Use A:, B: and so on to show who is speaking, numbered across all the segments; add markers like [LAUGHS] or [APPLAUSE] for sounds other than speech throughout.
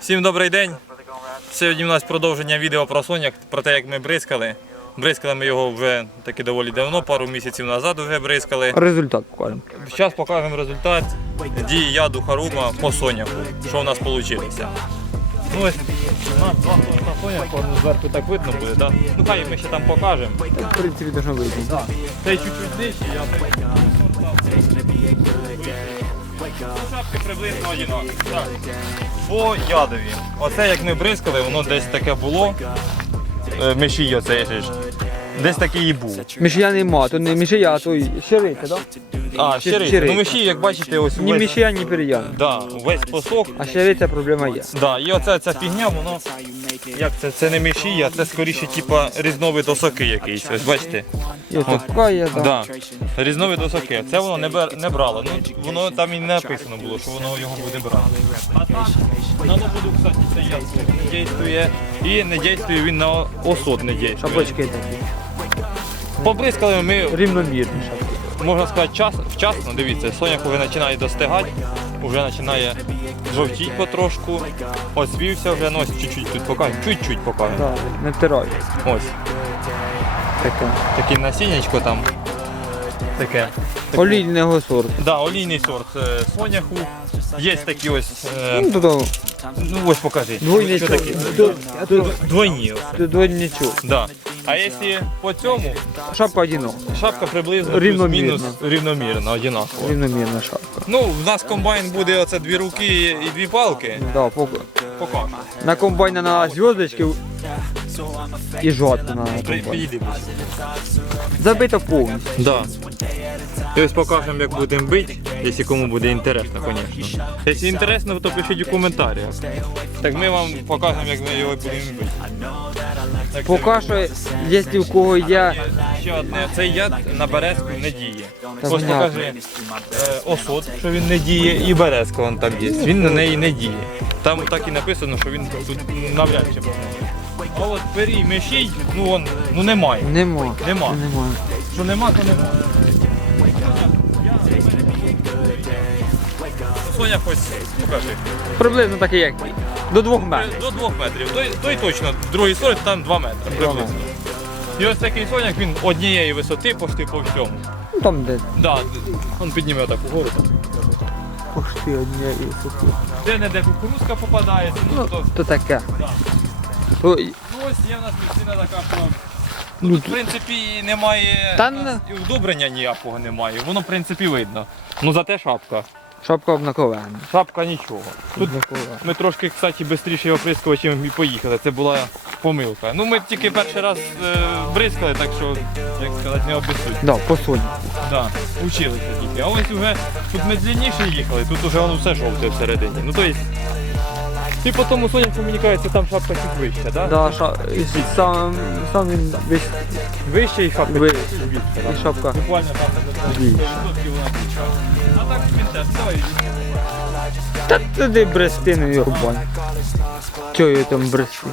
A: Всім добрий день. Сьогодні у нас продовження відео про соняк, про те, як ми бризкали. Бризкали ми його вже таки доволі давно, пару місяців назад вже бризкали.
B: Результат покажемо.
A: Зараз покажемо результат дії яду Харума по соняку, що у нас вийшло. Ну ось у нас два сорта соняку, ну зверху так видно буде, так? Ну хай ми ще там покажемо.
B: В принципі, вийти.
A: Да. Цей чуть-чуть нижчий, я Шапки приблизно одинакові. По ядові. Оце як ми бризкали, воно десь таке було. Е, Мешій оцей ж. Десь такий і був.
B: Мішія нема, то не мішія, а то й так? да?
A: А, щирий. Ну мешій, як бачите, ось
B: Ні
A: весь,
B: мішія, ні переян.
A: да, весь посох.
B: А щириця проблема є.
A: Да, і оця ця фігня, воно. Як це? Це не мешій, а це скоріше типа різновид осоки якийсь. Ось бачите?
B: І така є, да.
A: Да. Різновид осоки. Це воно не, бер, не брало. Ну, воно там і не написано було, що воно його буде брати. А так, на лободу, кстати, це ясно не дійствує. І не дійствує він на осот не дійствує.
B: Шапочки такі.
A: Побризкали ми,
B: Рівномірні шапки.
A: Можна сказати, час, вчасно. Дивіться, соня коли починає достигати, вже починає жовтіти потрошку. Ось вівся вже, ну ось чуть-чуть тут покажу, чуть-чуть покажу.
B: Да, не втирай.
A: Ось,
B: Таке.
A: таке насіннячко там. Таке.
B: Олійного сорту.
A: Да, олійний сорт е, соняху. Є такі ось. е,
B: Ну,
A: ну ось покажи. Що таке?
B: До-
A: Двойні.
B: Двойничок.
A: Да. А якщо по цьому,
B: Шапка одинок.
A: шапка приблизно
B: Рівномірно.
A: плюс-мінус рівномірно, одинаково.
B: Рівномірна шапка.
A: Ну, в нас комбайн буде оце дві руки і дві палки.
B: Да, по-
A: Покажу.
B: на комбайна на зв'язочки і жатку на комбайн.
A: Підійди.
B: Забито повністю.
A: Да. І ось покажемо, як будемо бити, якщо кому буде інтересно, звісно. Якщо інтересно, то пишіть у коментарях. Так ми вам покажемо, як ми його будемо бити. Так,
B: Поки що, якщо у кого Є
A: ще одне, цей яд на березку не діє. Ось
B: понятно.
A: покажи е, осот, що він не діє, і березка вон там є. Він на неї не діє. Там так і написано, що він тут навряд чи поможе. А от пері, мешій, ну вон, ну немає.
B: нема.
A: Нема.
B: Нема.
A: Що нема, то нема. Соня хоч покажи.
B: Приблизно таке, як ти. До двох метрів.
A: До двох метрів. Той, той точно, другий сорт там 2 метри приблизно. І ось такий соняк, він однієї висоти пошти по всьому.
B: Ну там де.
A: Да, він підніме отак угору.
B: Пошти однієї висоти.
A: Де не де кукурузка попадається, ну,
B: Ну,
A: то,
B: то таке.
A: да.
B: То,
A: ну ось є в нас місцина така, що
B: ну,
A: в принципі і немає
B: Та
A: в нас
B: не-
A: і вдобрення ніякого немає. Воно в принципі видно. Ну зате шапка.
B: Шапка обнакована.
A: Шапка нічого. Тут
B: Обнакована.
A: ми трошки, кстати, швидше оприскувачем і поїхали. Це була помилка. Ну ми тільки перший раз е, бризкали, так що, як сказати, не обіцють.
B: Да, по соні.
A: Да, училися тільки. А ось уже тут ми длинніше їхали, тут уже воно все жовте всередині. Ну то есть. І по тому сонячку, мені кажеться, там шапка чуть вища, да?
B: Да, ша... і сам, сам він весь
A: Вища і шапка
B: Ви-
A: чуть більша.
B: і шапка.
A: Буквально там не
B: Більше.
A: вона більша.
B: Та туди брестину його бань. Чого його там брести?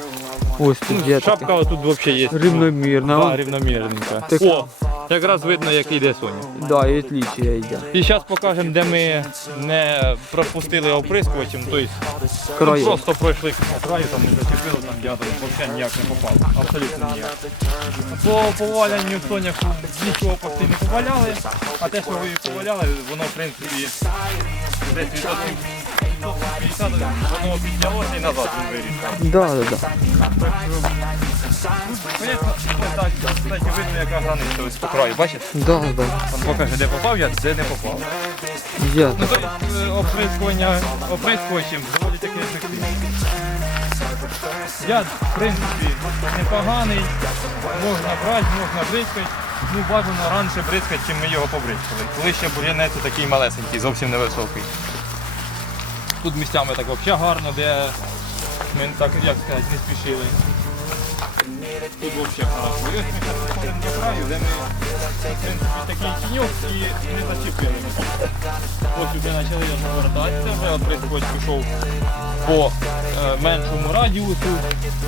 B: Ось тут я
A: Шапка
B: отут
A: тут взагалі є.
B: Рівномірна.
A: Да, рівномірненька.
B: Так.
A: О, якраз видно, як йде соня.
B: да, і отлічія йде.
A: І зараз покажемо, де ми не пропустили оприскувачем, тобто
B: Краю.
A: просто пройшли по краю, там не зачепили, там я там взагалі ніяк не попав. Абсолютно ніяк. По повалянню в соняху нічого почти не поваляли, а те, що ви поваляли, воно в принципі десь відсотків 50 воно піднялося і назад він вирішив.
B: Да, да, да.
A: Звісно, ось так, кстати, видно, яка границя ось по краю, бачите?
B: Да, да.
A: Там покаже, де попав я, де не попав.
B: Є
A: Ну, то е, оприскування оприскувачем доволі таки ефективно. Яд, в принципі, непоганий, можна брати, можна бризкати. Ну, бажано раніше бризкати, чим ми його побризкали. Коли ще бур'янець такий малесенький, зовсім невисокий. Тут місцями так взагалі гарно, де ми так, як сказати, не спішили. Тут взагалі хорошо. І ось де ми такий тіньок і не зачепили. Ось вже почали розвертатися, вже оприскувач пішов по е, меншому радіусу.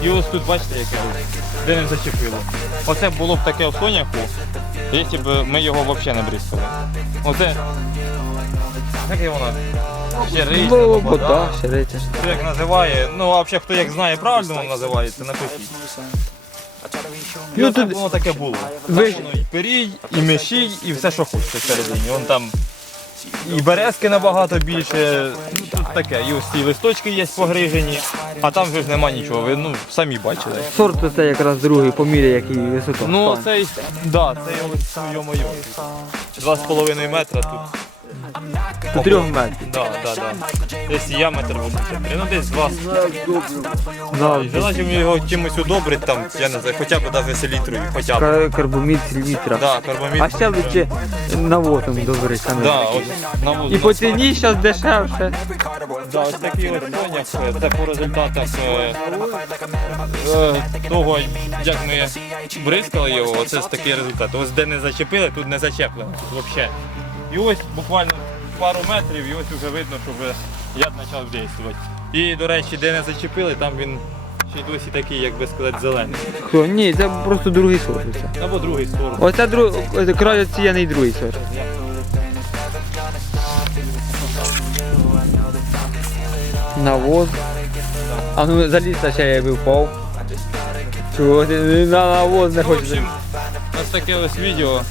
A: І ось тут бачите, яке де не зачепило. Оце було б таке в соняху, якщо б ми його взагалі не бризкали. Оце таке воно Щириця,
B: Лобода, щириця.
A: Хто як називає, ну а взагалі хто як знає правильно воно називається, напишіть.
B: Ну,
A: Ну,
B: тут-
A: воно таке було.
B: Ви
A: і пирій, і мишій, і все, що хочете всередині. Вон там і березки набагато більше. Ну, тут таке. І ось ці листочки є погрижені, а там вже ж нема нічого. Ви ну, самі бачили.
B: Сорт це якраз другий, поміряй, який висота.
A: Ну цей, да, це ось йо-моє. Два з половиною метра тут.
B: До трьох метрів.
A: Да, да, да. Десь я метр 83, ну десь два.
B: Да,
A: Желательно його чимось удобрити там, я не знаю, хоча б навіть селітрою, хоча б.
B: кар- карбомід, літра.
A: Да, карбамід.
B: А ще лучше навозом добре саме.
A: Да, ось навоз
B: І по ціні зараз дешевше.
A: Да, ось такий ось соняк, це по результатах е, е, того, як ми бризкали його, оце ж такий результат. Ось де не зачепили, тут не зачеплено взагалі. І ось буквально пару метрів, і ось вже видно, що вже яд почав дійствувати. І, до речі, де не зачепили, там він ще й досі такий, як би сказати, зелений.
B: Хто? Ні, це просто другий сорт.
A: Або другий сорт.
B: Оце друг... край оціяний другий сорт. Навоз. А ну залізь ще я би впав. Чого ти на навоз не
A: В
B: хочеш?
A: общем, ось таке ось відео.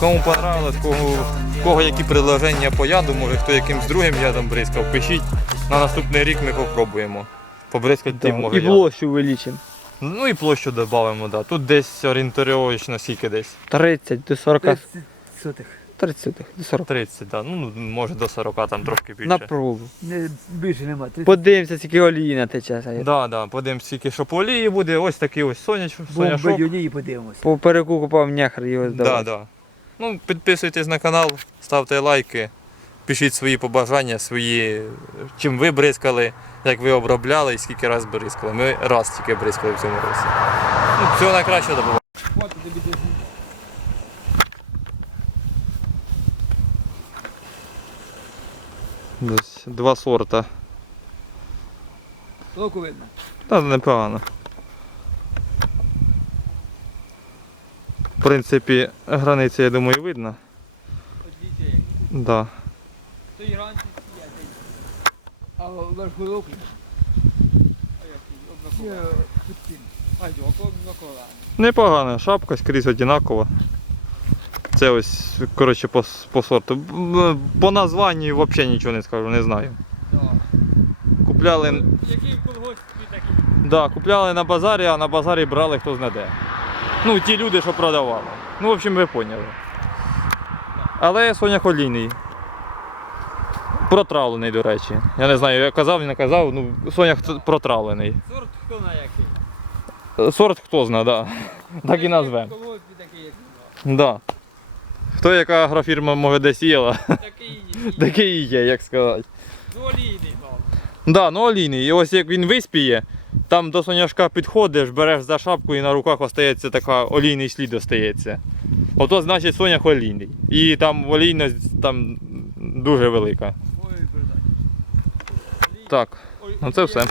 A: Кому понравилось, кого, кого які предложення по яду, може хто якимсь другим ядом бризкав, пишіть. На наступний рік ми попробуємо. Побризкати тим може.
B: І
A: ядом.
B: площу увеличимо.
A: Ну і площу додамо, да. Тут десь орієнтировочно скільки десь.
B: 30 до 40.
C: сотих.
B: 30 сотих, до 40.
A: 30, да. ну може до 40, там трошки більше.
B: На пробу.
C: Не, більше нема. Ти-
B: Подивимося, скільки олії натече. Саєр.
A: Да, да, подивимось, скільки що по олії буде, ось такий ось соняч,
C: Бомби
A: соняшок.
C: юні і подивимось.
B: По переку купав няхр його
A: Да,
B: здавати.
A: да. Ну, підписуйтесь на канал, ставте лайки, пишіть свої побажання, свої, чим ви бризкали, як ви обробляли і скільки раз бризкали. Ми раз тільки бризкали в цьому році. Ну, всього найкращого до побачення. Десь два сорта.
C: Толку видно.
A: Та непогано. В принципі, границя, я думаю, видно. Да.
C: Той ранці сіяти. А вверху йоко однаково.
A: Непогано, шапка скрізь одинакова. Це ось, коротше, по, по сорту. По названню взагалі нічого не скажу, не знаю. Купляли,
C: Який в колгоспі такий?
A: да, купляли на базарі, а на базарі брали хто зна де. Ну, ті люди, що продавали. Ну, в общем, ви поняли. Але соняк олійний. Протравлений, до речі. Я не знаю, я казав, не казав, ну, соняк протравлений.
C: Сорт хто на який?
A: Сорт хто зна, да. Так і назвемо.
C: Як
A: Да. Хто яка агрофірма може де сіяла,
C: такий. є.
A: такий [LAUGHS] і є, як сказати.
C: Ну, олійний, ну.
A: Да, ну олійний. І ось як він виспіє, там до соняшка підходиш, береш за шапку і на руках остається така олійний слід остається. Ото значить соняк олійний. І там олійність там дуже велика. Так, ну це все.